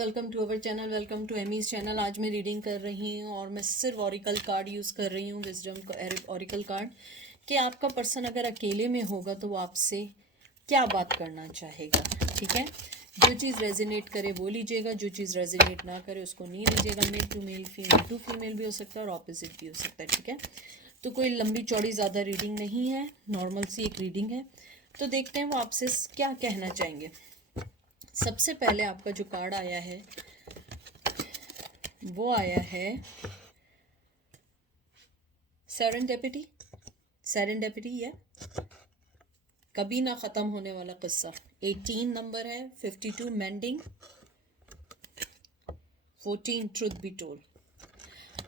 Welcome to our channel, welcome to Amy's channel. आज मैं reading कर रही हूँ और मैं सिर्फ ऑरिकल कार्ड यूज़ कर रही हूँ, विजडम ऑरिकल कार्ड। कि आपका पर्सन अगर अकेले में होगा तो वो आपसे क्या बात करना चाहेगा। ठीक है, जो चीज़ रेजोनेट करे वो लीजिएगा, जो चीज़ रेजोनेट ना करे उसको नहीं लीजिएगा। Male to male, female to female भी हो सकता है और ऑपोजिट भी हो सकता है। ठीक है, तो कोई लंबी चौड़ी ज़्यादा रीडिंग नहीं है, नॉर्मल सी एक रीडिंग है। तो देखते हैं वो आपसे क्या कहना चाहेंगे। सबसे पहले आपका जो कार्ड आया है वो आया है सेरेंडेपिटी। सेरेंडेपिटी है कभी ना ख़त्म होने वाला किस्सा। 18 नंबर है, 52 मेंडिंग, 14 ट्रुथ बी टोल्ड।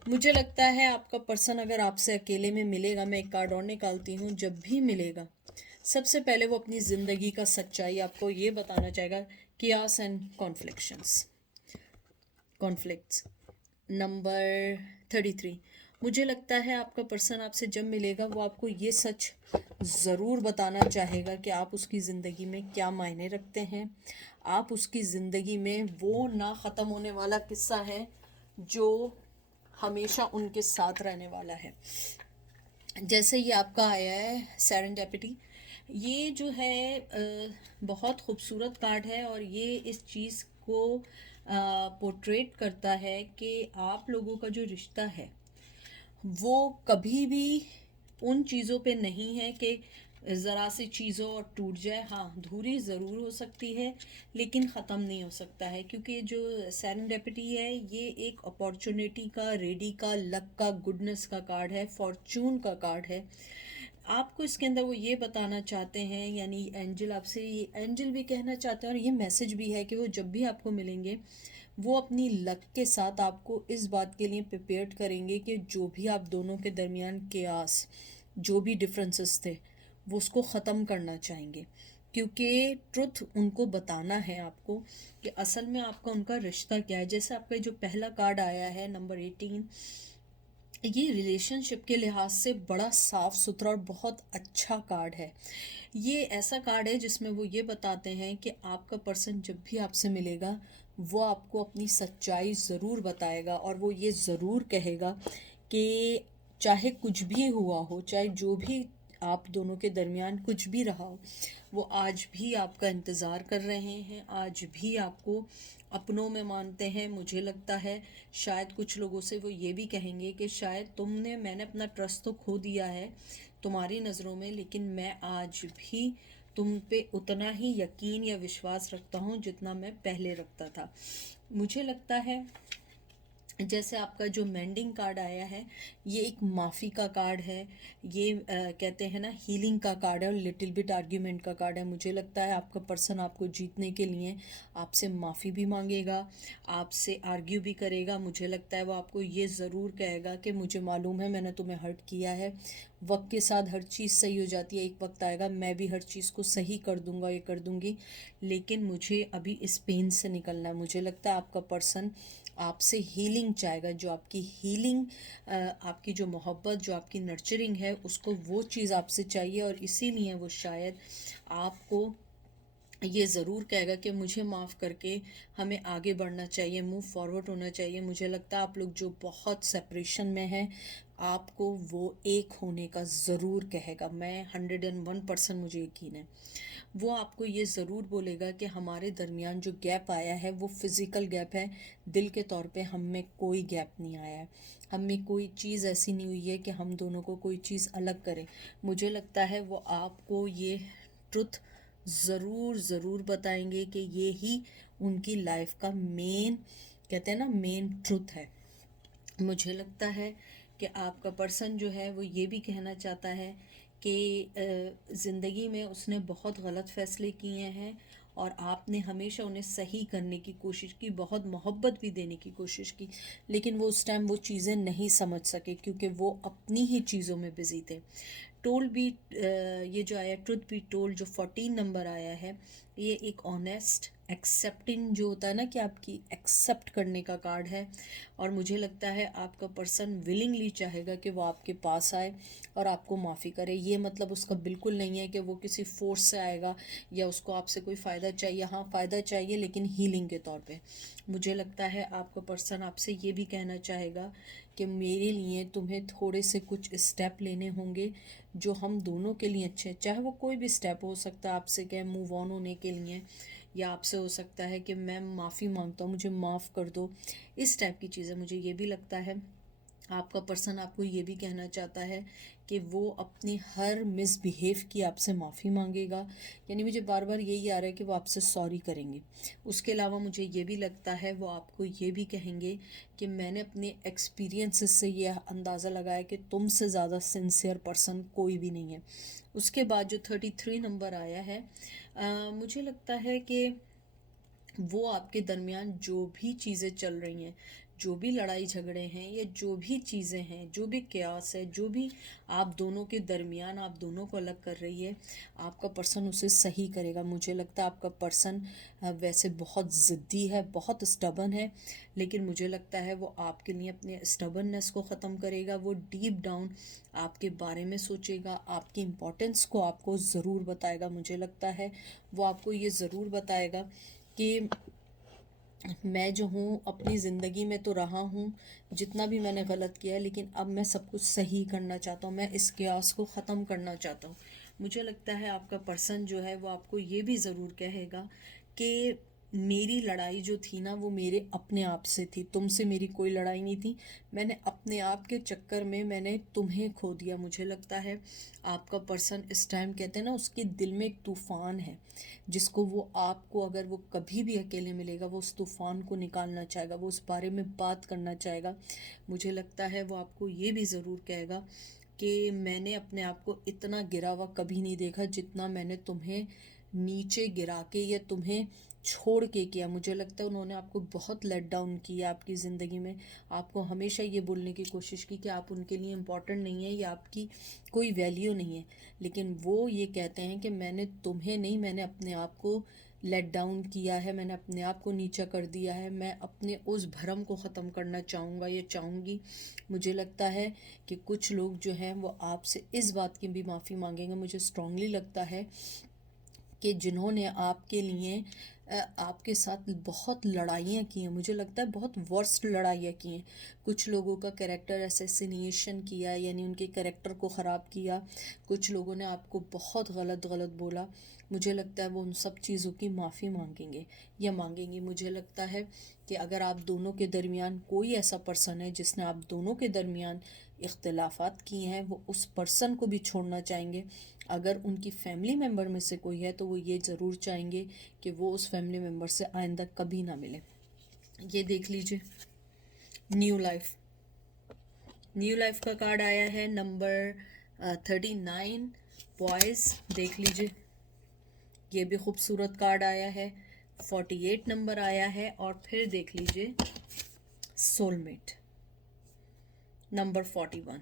मुझे लगता है आपका पर्सन अगर आपसे अकेले में मिलेगा, मैं एक कार्ड और निकालती हूँ, जब भी मिलेगा सबसे पहले वो अपनी ज़िंदगी का सच्चाई आपको ये बताना चाहेगा। कियास एंड कॉन्फ्लिक्ट्स। नंबर 33, मुझे लगता है आपका पर्सन आपसे जब मिलेगा वो आपको ये सच ज़रूर बताना चाहेगा कि आप उसकी ज़िंदगी में क्या मायने रखते हैं। आप उसकी ज़िंदगी में वो ना ख़त्म होने वाला किस्सा है जो हमेशा उनके साथ रहने वाला है। जैसे ये आपका आया है सेरेंडेपिटी, ये जो है बहुत खूबसूरत कार्ड है और ये इस चीज़ को पोर्ट्रेट करता है कि आप लोगों का जो रिश्ता है वो कभी भी उन चीज़ों पे नहीं है कि ज़रा सी चीज़ों और टूट जाए। हाँ, धूरी ज़रूर हो सकती है लेकिन ख़त्म नहीं हो सकता है, क्योंकि जो सेरेंडेपिटी है ये एक अपॉर्चुनिटी का, रेडी का, लक का, गुडनेस का कार्ड है, फॉर्चून का कार्ड है। आपको इसके अंदर वो ये बताना चाहते हैं, यानी एंजल आपसे, ये एंजल भी कहना चाहते हैं और ये मैसेज भी है कि वो जब भी आपको मिलेंगे वो अपनी लक के साथ आपको इस बात के लिए प्रिपेयर्ड करेंगे कि जो भी आप दोनों के दरमियान केयास, जो भी डिफरेंसेस थे वो उसको ख़त्म करना चाहेंगे, क्योंकि ट्रुथ उनको बताना है आपको कि असल में आपका उनका रिश्ता क्या है। जैसे आपका जो पहला कार्ड आया है नंबर 18, ये रिलेशनशिप के लिहाज से बड़ा साफ सुथरा और बहुत अच्छा कार्ड है। ये ऐसा कार्ड है जिसमें वो ये बताते हैं कि आपका पर्सन जब भी आपसे मिलेगा वो आपको अपनी सच्चाई ज़रूर बताएगा और वो ये ज़रूर कहेगा कि चाहे कुछ भी हुआ हो, चाहे जो भी आप दोनों के दरमियान कुछ भी रहा हो, वो आज भी आपका इंतज़ार कर रहे हैं, आज भी आपको अपनों में मानते हैं। मुझे लगता है शायद कुछ लोगों से वो ये भी कहेंगे कि शायद मैंने अपना ट्रस्ट तो खो दिया है तुम्हारी नज़रों में, लेकिन मैं आज भी तुम पे उतना ही यकीन या विश्वास रखता हूँ जितना मैं पहले रखता था। मुझे लगता है जैसे आपका जो मेंडिंग कार्ड आया है ये एक माफ़ी का कार्ड है, ये कहते हैं ना हीलिंग का कार्ड है और लिटिल बिट आर्ग्यूमेंट का कार्ड है। मुझे लगता है आपका पर्सन आपको जीतने के लिए आपसे माफ़ी भी मांगेगा, आपसे आर्ग्यू भी करेगा। मुझे लगता है वो आपको ये ज़रूर कहेगा कि मुझे मालूम है मैंने तुम्हें हर्ट किया है, वक्त के साथ हर चीज़ सही हो जाती है, एक वक्त आएगा मैं भी हर चीज़ को सही कर दूंगा, ये कर दूंगी, लेकिन मुझे अभी इस पेन से निकलना है। मुझे लगता है आपका पर्सन आपसे हीलिंग चाहेगा, जो आपकी हीलिंग, आपकी जो मोहब्बत, जो आपकी नर्चरिंग है उसको वो चीज़ आपसे चाहिए और इसीलिए वो शायद आपको ये ज़रूर कहेगा कि मुझे माफ़ करके हमें आगे बढ़ना चाहिए, मूव फॉरवर्ड होना चाहिए। मुझे लगता है आप लोग जो बहुत सेपरेशन में हैं आपको वो एक होने का ज़रूर कहेगा। मैं 101% मुझे यकीन है वो आपको ये ज़रूर बोलेगा कि हमारे दरमियान जो गैप आया है वो फिज़िकल गैप है, दिल के तौर पे हम में कोई गैप नहीं आया है, हम में कोई चीज़ ऐसी नहीं हुई है कि हम दोनों को कोई चीज़ अलग करे। मुझे लगता है वो आपको ये ट्रुथ ज़रूर ज़रूर बताएंगे कि ये ही उनकी लाइफ का मेन, कहते हैं ना, मेन ट्रुथ है। मुझे लगता है कि आपका पर्सन जो है वो ये भी कहना चाहता है कि ज़िंदगी में उसने बहुत गलत फ़ैसले किए हैं और आपने हमेशा उन्हें सही करने की कोशिश की, बहुत मोहब्बत भी देने की कोशिश की, लेकिन वो उस टाइम वो चीज़ें नहीं समझ सके क्योंकि वो अपनी ही चीज़ों में बिज़ी थे। टोल्ड भी, ये जो आया ट्रुथ बी टोल्ड जो 14 नंबर आया है, ये एक ऑनेस्ट एक्सेप्टिंग जो होता है ना, कि आपकी एक्सेप्ट करने का कार्ड है। और मुझे लगता है आपका पर्सन विलिंगली चाहेगा कि वो आपके पास आए और आपको माफ़ी करे। ये मतलब उसका बिल्कुल नहीं है कि वो किसी फोर्स से आएगा या उसको आपसे कोई फ़ायदा चाहिए। हाँ, फ़ायदा चाहिए, लेकिन हीलिंग के तौर पे। मुझे लगता है आपका पर्सन आपसे ये भी कहना चाहेगा कि मेरे लिए तुम्हें थोड़े से कुछ स्टेप लेने होंगे जो हम दोनों के लिए अच्छे हैं। चाहे वो कोई भी स्टेप हो सकता है, आपसे क्या मूव ऑन होने के लिए, या आपसे हो सकता है कि मैं माफ़ी मांगता हूँ, मुझे माफ़ कर दो, इस टाइप की चीज़ें। मुझे ये भी लगता है आपका पर्सन आपको ये भी कहना चाहता है कि वो अपनी हर मिसबिहेव की आपसे माफ़ी मांगेगा। यानी मुझे बार बार यही आ रहा है कि वो आपसे सॉरी करेंगे। उसके अलावा मुझे ये भी लगता है वो आपको ये भी कहेंगे कि मैंने अपने एक्सपीरियंसेस से ये अंदाज़ा लगाया कि तुमसे ज़्यादा सिंसियर पर्सन कोई भी नहीं है। उसके बाद जो 33 नंबर आया है, मुझे लगता है कि वो आपके दरमियान जो भी चीज़ें चल रही हैं, जो भी लड़ाई झगड़े हैं, या जो भी चीज़ें हैं, जो भी क्यास है, जो भी आप दोनों के दरमियान आप दोनों को अलग कर रही है, आपका पर्सन उसे सही करेगा। मुझे लगता है आपका पर्सन वैसे बहुत ज़िद्दी है, बहुत स्टबन है, लेकिन मुझे लगता है वो आपके लिए अपने स्टबननेस को ख़त्म करेगा। वो डीप डाउन आपके बारे में सोचेगा, आपकी इम्पोर्टेंस को आपको ज़रूर बताएगा। मुझे लगता है वो आपको ये ज़रूर बताएगा कि मैं जो हूँ अपनी ज़िंदगी में तो रहा हूँ, जितना भी मैंने गलत किया है, लेकिन अब मैं सब कुछ सही करना चाहता हूँ, मैं इस क्यास को ख़त्म करना चाहता हूँ। मुझे लगता है आपका पर्सन जो है वो आपको ये भी ज़रूर कहेगा कि मेरी लड़ाई जो थी ना, वो मेरे अपने आप से थी, तुमसे मेरी कोई लड़ाई नहीं थी। मैंने अपने आप के चक्कर में मैंने तुम्हें खो दिया। मुझे लगता है आपका पर्सन इस टाइम, कहते हैं ना, उसके दिल में एक तूफ़ान है जिसको वो आपको, अगर वो कभी भी अकेले मिलेगा, वो उस तूफ़ान को निकालना चाहेगा, वो उस बारे में बात करना चाहेगा। मुझे लगता है वो आपको ये भी ज़रूर कहेगा कि मैंने अपने आप को इतना गिरा हुआ कभी नहीं देखा जितना मैंने तुम्हें नीचे गिरा के या तुम्हें छोड़ के किया। मुझे लगता है उन्होंने आपको बहुत लेट डाउन किया आपकी ज़िंदगी में। आपको हमेशा ये बोलने की कोशिश की कि आप उनके लिए इम्पोर्टेंट नहीं है या आपकी कोई वैल्यू नहीं है, लेकिन वो ये कहते हैं कि मैंने तुम्हें नहीं, मैंने अपने आप को लेट डाउन किया है, मैंने अपने आप को नीचा कर दिया है। मैं अपने उस भरम को ख़त्म करना चाहूँगा या चाहूँगी। मुझे लगता है कि कुछ लोग जो हैं वो आपसे इस बात की भी माफ़ी मांगेंगे। मुझे स्ट्रांगली लगता है कि जिन्होंने आपके लिए आपके साथ बहुत लड़ाइयाँ की हैं, मुझे लगता है बहुत वर्स्ट लड़ाइयाँ की हैं। कुछ लोगों का कैरेक्टर असैसिनेशन किया, यानी उनके कैरेक्टर को ख़राब किया। कुछ लोगों ने आपको बहुत गलत गलत बोला। मुझे लगता है वो उन सब चीज़ों की माफ़ी मांगेंगे या मांगेंगी। मुझे लगता है कि अगर आप दोनों के दरमियान कोई ऐसा पर्सन है जिसने आप दोनों के दरमियान इख्तिलाफ़ात किए हैं, वो उस पर्सन को भी छोड़ना चाहेंगे। अगर उनकी फैमिली मेम्बर में से कोई है तो वो ये ज़रूर चाहेंगे कि वो उस फैमिली मेम्बर से आइंदा कभी ना मिले। ये देख लीजिए, न्यू लाइफ, न्यू लाइफ का कार्ड आया है, नंबर 39, बॉयज़। देख लीजिए, ये भी खूबसूरत कार्ड आया है। 48 नंबर आया है, और फिर देख लीजिए सोलमेट, नंबर 41।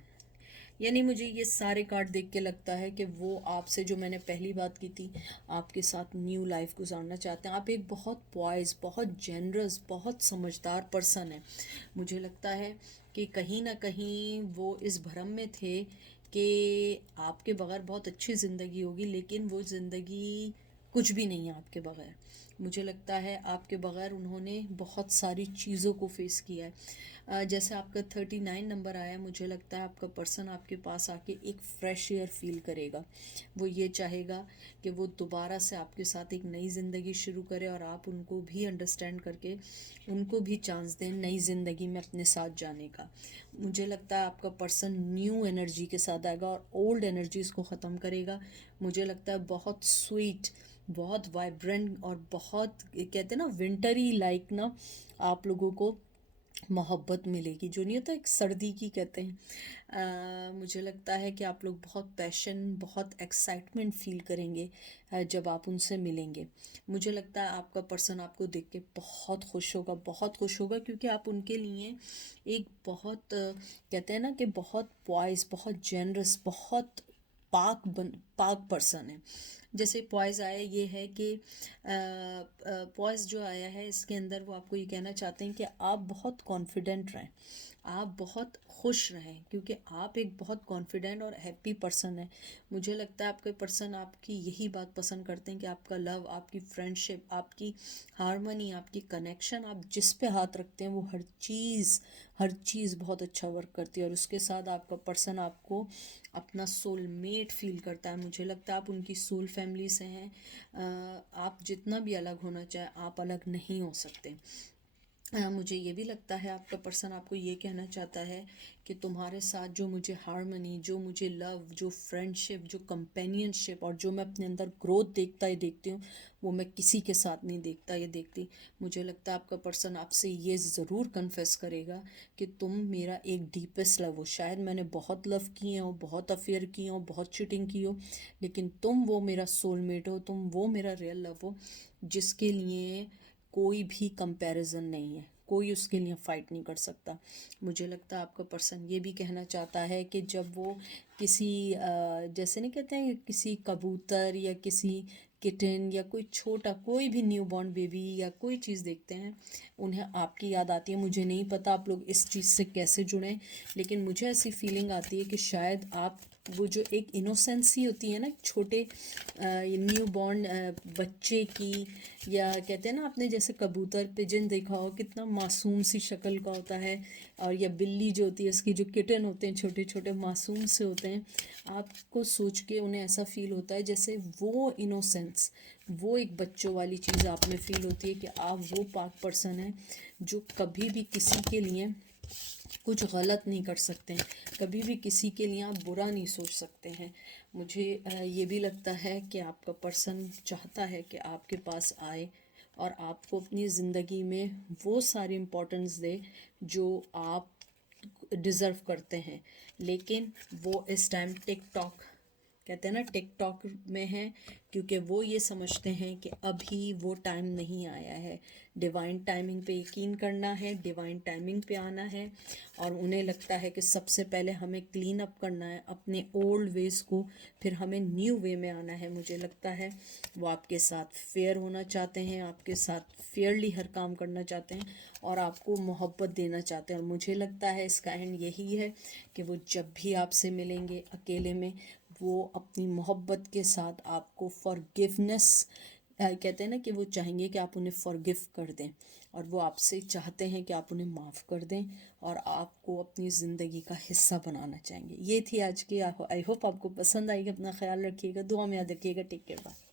यानी मुझे ये सारे कार्ड देख के लगता है कि वो आपसे, जो मैंने पहली बात की थी, आपके साथ न्यू लाइफ गुजारना चाहते हैं। आप एक बहुत पॉइज, बहुत जेनरस, बहुत समझदार पर्सन है। मुझे लगता है कि कहीं ना कहीं वो इस भ्रम में थे कि आपके बगैर बहुत अच्छी ज़िंदगी होगी, लेकिन वो ज़िंदगी कुछ भी नहीं है आपके बगैर। मुझे लगता है आपके बगैर उन्होंने बहुत सारी चीज़ों को फेस किया है। जैसे आपका 39 नंबर आया, मुझे लगता है आपका पर्सन आपके पास आके एक फ़्रेश एयर फील करेगा। वो ये चाहेगा कि वो दोबारा से आपके साथ एक नई ज़िंदगी शुरू करे, और आप उनको भी अंडरस्टैंड करके उनको भी चांस दें नई ज़िंदगी में अपने साथ जाने का। मुझे लगता है आपका पर्सन न्यू एनर्जी के साथ आएगा और ओल्ड एनर्जीज़ को ख़त्म करेगा। मुझे लगता है बहुत स्वीट, बहुत वाइब्रेंट, और बहुत, कहते हैं ना, विंटरी लाइक ना, आप लोगों को मोहब्बत मिलेगी, जो नहीं होता एक सर्दी की, कहते हैं। मुझे लगता है कि आप लोग बहुत पैशन, बहुत एक्साइटमेंट फील करेंगे जब आप उनसे मिलेंगे। मुझे लगता है आपका पर्सन आपको देख के बहुत खुश होगा, बहुत खुश होगा, क्योंकि आप उनके लिए एक बहुत कहते हैं ना कि बहुत पॉइस, बहुत जेनरस, बहुत पाक पर्सन है। जैसे पॉइज आया ये है कि पॉइज जो आया है इसके अंदर वो आपको ये कहना चाहते हैं कि आप बहुत कॉन्फिडेंट रहें, आप बहुत खुश रहें, क्योंकि आप एक बहुत कॉन्फिडेंट और हैप्पी पर्सन है। मुझे लगता है आपके पर्सन आपकी यही बात पसंद करते हैं कि आपका लव, आपकी फ्रेंडशिप, आपकी हारमनी, आपकी कनेक्शन, आप जिस पे हाथ रखते हैं वो हर चीज़ बहुत अच्छा वर्क करती है। और उसके साथ आपका पर्सन आपको अपना सोलमेट फील करता है। मुझे लगता है आप उनकी सोल फैमिली से हैं। आप जितना भी अलग होना चाहे आप अलग नहीं हो सकते। मुझे ये भी लगता है आपका पर्सन आपको ये कहना चाहता है कि तुम्हारे साथ जो मुझे हारमनी, जो मुझे लव, जो फ्रेंडशिप, जो कंपेनियनशिप और जो मैं अपने अंदर ग्रोथ देखती हूँ वो मैं किसी के साथ नहीं देखती। मुझे लगता है आपका पर्सन आपसे ये ज़रूर कन्फेस करेगा कि तुम मेरा एक डीपेस्ट लव हो। शायद मैंने बहुत लव किए हो, बहुत अफेयर किए हो, बहुत चीटिंग की हो, लेकिन तुम वो मेरा सोलमेट हो, तुम वो मेरा रियल लव हो जिसके लिए कोई भी कंपैरिजन नहीं है, कोई उसके लिए फ़ाइट नहीं कर सकता। मुझे लगता है आपका पर्सन ये भी कहना चाहता है कि जब वो किसी जैसे नहीं कहते हैं किसी कबूतर या किसी किटन या कोई छोटा कोई भी न्यू बॉर्न बेबी या कोई चीज़ देखते हैं उन्हें आपकी याद आती है। मुझे नहीं पता आप लोग इस चीज़ से कैसे जुड़ें, लेकिन मुझे ऐसी फीलिंग आती है कि शायद आप वो जो एक इनोसेंसी होती है ना छोटे न्यू बॉर्न बच्चे की, या कहते हैं ना आपने जैसे कबूतर पिजन देखा हो कितना मासूम सी शक्ल का होता है, और या बिल्ली जो होती है उसकी जो किटन होते हैं छोटे छोटे मासूम से होते हैं, आपको सोच के उन्हें ऐसा फील होता है जैसे वो इनोसेंस, वो एक बच्चों वाली चीज़ आप में फील होती है कि आप वो पाक पर्सन हैं जो कभी भी किसी के लिए कुछ गलत नहीं कर सकते हैं, कभी भी किसी के लिए आप बुरा नहीं सोच सकते हैं। मुझे ये भी लगता है कि आपका पर्सन चाहता है कि आपके पास आए और आपको अपनी ज़िंदगी में वो सारी इम्पोर्टेंस दे जो आप डिज़र्व करते हैं। लेकिन वो इस टाइम टिकटॉक कहते हैं ना टिकटॉक में है, क्योंकि वो ये समझते हैं कि अभी वो टाइम नहीं आया है। डिवाइन टाइमिंग पे यकीन करना है, डिवाइन टाइमिंग पे आना है, और उन्हें लगता है कि सबसे पहले हमें क्लीन अप करना है अपने ओल्ड वेज़ को, फिर हमें न्यू वे में आना है। मुझे लगता है वो आपके साथ फेयर होना चाहते हैं, आपके साथ फेयरली हर काम करना चाहते हैं और आपको मोहब्बत देना चाहते हैं। और मुझे लगता है इसका एंड यही है कि वो जब भी आपसे मिलेंगे अकेले में वो अपनी मोहब्बत के साथ आपको फॉरगिवनेस कहते हैं ना कि वो चाहेंगे कि आप उन्हें फॉरगिव कर दें, और वो आपसे चाहते हैं कि आप उन्हें माफ़ कर दें और आपको अपनी ज़िंदगी का हिस्सा बनाना चाहेंगे। ये थी आज की, आई होप आपको पसंद आएगी। अपना ख्याल रखिएगा, दुआ में याद रखिएगा। Take care, bye.